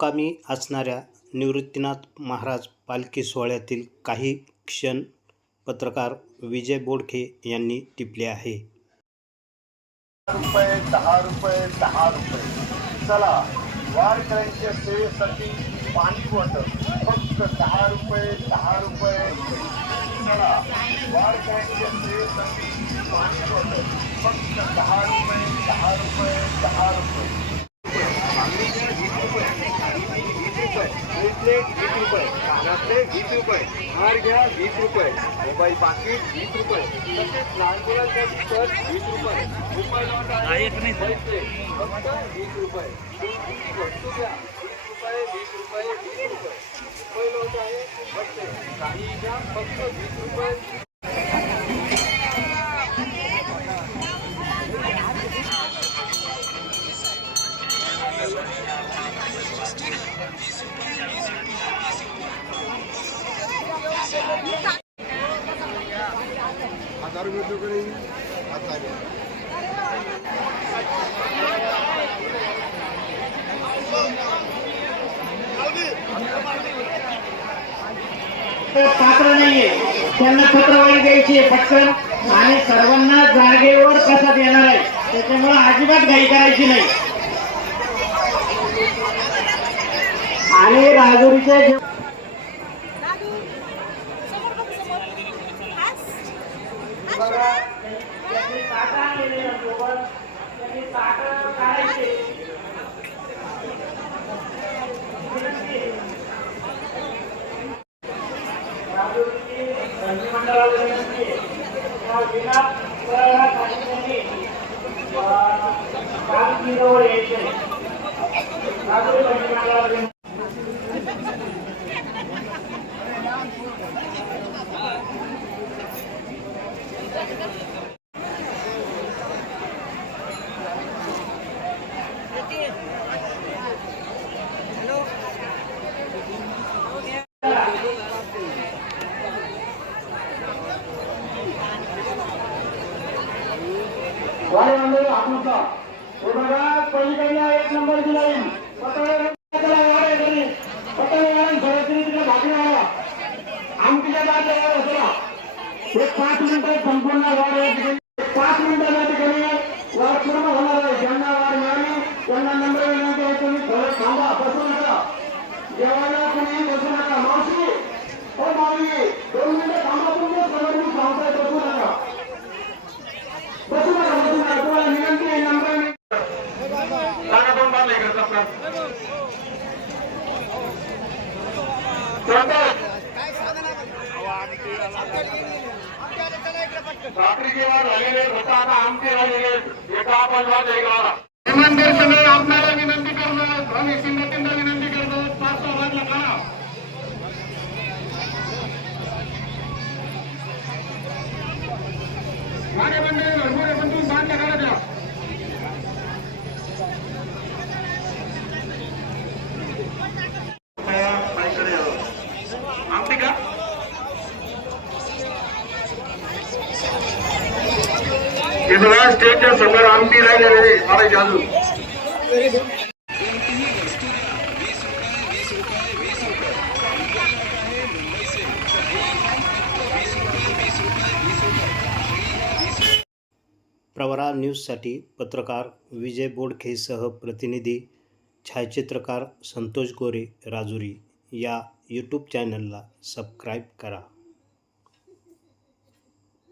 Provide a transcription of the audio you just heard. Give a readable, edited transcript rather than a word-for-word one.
मुक्कामी असणाऱ्या निवृत्तीनाथ महाराज पालखी सोहळ्यातील काही क्षण पत्रकार विजय बोडखे यांनी टिपले आहे. रुपये 10 रुपये 10 रुपये. चला, वारकऱ्यांच्या सेवेसाठी पाणी बॉटल फक्त 10 रुपये 10 रुपये. चला, वारकऱ्यांच्या सेवेसाठी पाणी बॉटल फक्त 10 रुपये 10 रुपये 10 रुपये. बांगडीच्या 20 रुपये, 20 रुपये, ब्रेसलेट 20 रुपये, कानातले 20 रुपये, हार घ्या 20 रुपये, मोबाईल पाकिट 20 रुपये, तसेच लहान मुलांच्या शर्ट 20 रुपये, मोबाईल पैसे फक्त 20 रुपये. वस्तू घ्या 20 रुपये 20 रुपये 20 रुपये. मोबाईल होत आहे फक्त काही घ्या फक्त 20 रुपये. पात्र नाहीये, त्यांना पत्रवारी द्यायची आहे पटकन आणि सर्वांना जागेवर कसा देणार आहे त्याच्यामुळे अजिबात घाई करायची नाही. आणि राजुरीचे पहिल्यांदा 1 नंबर दिला आमच्या एक 5 मिनिटं संपूर्ण 5 मिनिटांच्या ठिकाणी वार पूर्ण होणार आहे. ज्यांना वार मिळाली त्यांना नंबर विनंती आहे, तुम्ही थोडं थांबा, बसू नका. जेवायला तुम्ही बसू नका. मावशी हो मावशी 2 मिनिटं थांबा. तुमच्या समोर मी सांगताय, बसू नका बसू नका बसू नका. तुम्हाला विनंती आहे नंबर रात्रीचे वार झालेले होता. आता आमचे राहिलेले एका आपण वाद वेगळा मेहमान सगळे आपल्याला विनंती करतो, आम्ही संघटनेला विनंती करतो, 5 वाजला करा. माझे मंडळी भरपूर आहे, पण तुम्ही बांधल्या करा द्या. आमटी का स्टेजच्या समोर आमटी राहिलेले मला जादू. प्रवरा न्यूजसाठी पत्रकार विजय बोडखेसह प्रतिनिधी छायाचित्रकार संतोष गोरे राजुरी. या यूट्यूब चॅनलला सबस्क्राईब करा.